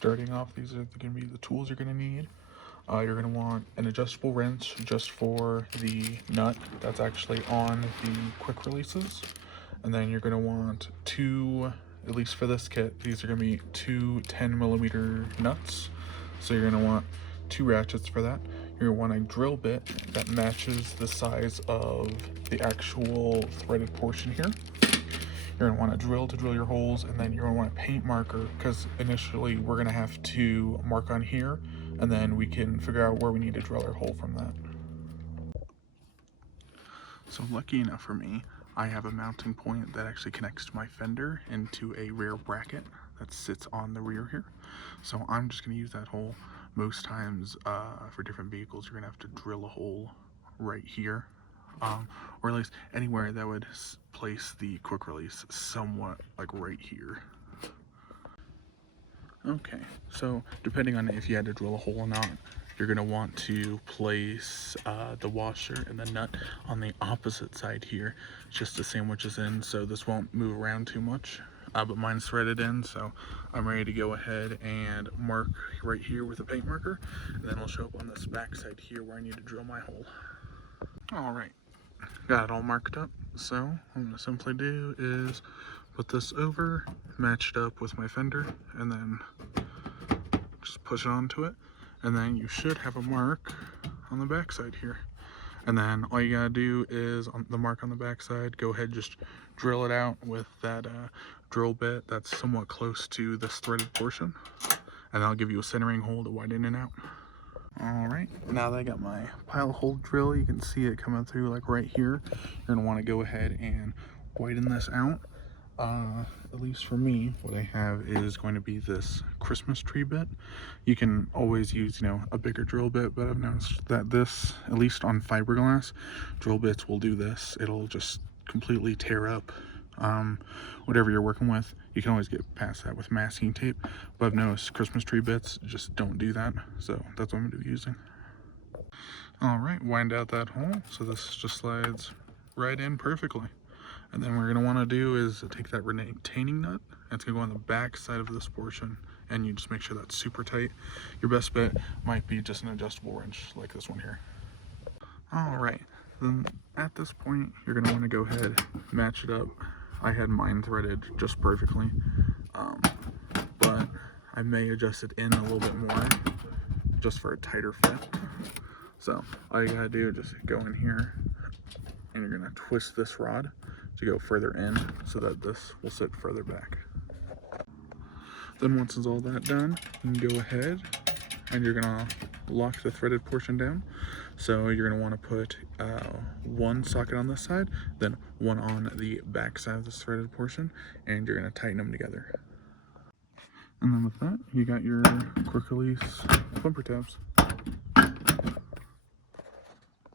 starting off, these are going to be the tools you're going to need. You're going to want an adjustable wrench just for the nut that's actually on the quick releases. And then you're going to want two, at least for this kit, these are going to be two 10mm nuts. So you're going to want two ratchets for that. You're going to want a drill bit that matches the size of the actual threaded portion here. You're going to want a drill to drill your holes, and then you're going to want a paint marker, because initially we're going to have to mark on here, and then we can figure out where we need to drill our hole from that. So lucky enough for me, I have a mounting point that actually connects to my fender into a rear bracket that sits on the rear here. So I'm just going to use that hole. Most times for different vehicles, you're going to have to drill a hole right here, or at least anywhere that would place the quick release somewhat like right here. Okay, so depending on if you had to drill a hole or not, you're going to want to place the washer and the nut on the opposite side here, just to sandwich this in, so this won't move around too much. But mine's threaded in, so I'm ready to go ahead and mark right here with a paint marker, and then I'll show up on this back side here where I need to drill my hole. Alright, got it all marked up, so what I'm going to simply do is put this over, match it up with my fender, and then just push it onto it, and then you should have a mark on the back side here. And then all you gotta do is, on the mark on the back side, go ahead, just drill it out with that drill bit that's somewhat close to this threaded portion, and that'll give you a centering hole to widen it out. Alright, now that I got my pile hole drill, you can see it coming through like right here. You're going to want to go ahead and widen this out. At least for me, what I have is going to be this Christmas tree bit. You can always use, a bigger drill bit, but I've noticed that this, at least on fiberglass, drill bits will do this. It'll just completely tear up whatever you're working with. You can always get past that with masking tape, but I've noticed Christmas tree bits just don't do that, so that's what I'm going to be using. Alright, wind out that hole so this just slides right in perfectly. And then what we're going to want to do is take that retaining nut, and it's going to go on the back side of this portion, and you just make sure that's super tight. Your best bet might be just an adjustable wrench like this one here. Alright, then at this point you're going to want to go ahead, match it up. I had mine threaded just perfectly, but I may adjust it in a little bit more just for a tighter fit. So all you gotta do is just go in here, and you're gonna twist this rod to go further in so that this will sit further back. Then once it's all that done, you can go ahead and you're gonna lock the threaded portion down. So you're gonna want to put one socket on this side, then one on the back side of this threaded portion, and you're gonna tighten them together. And then with that, you got your quick release bumper tabs.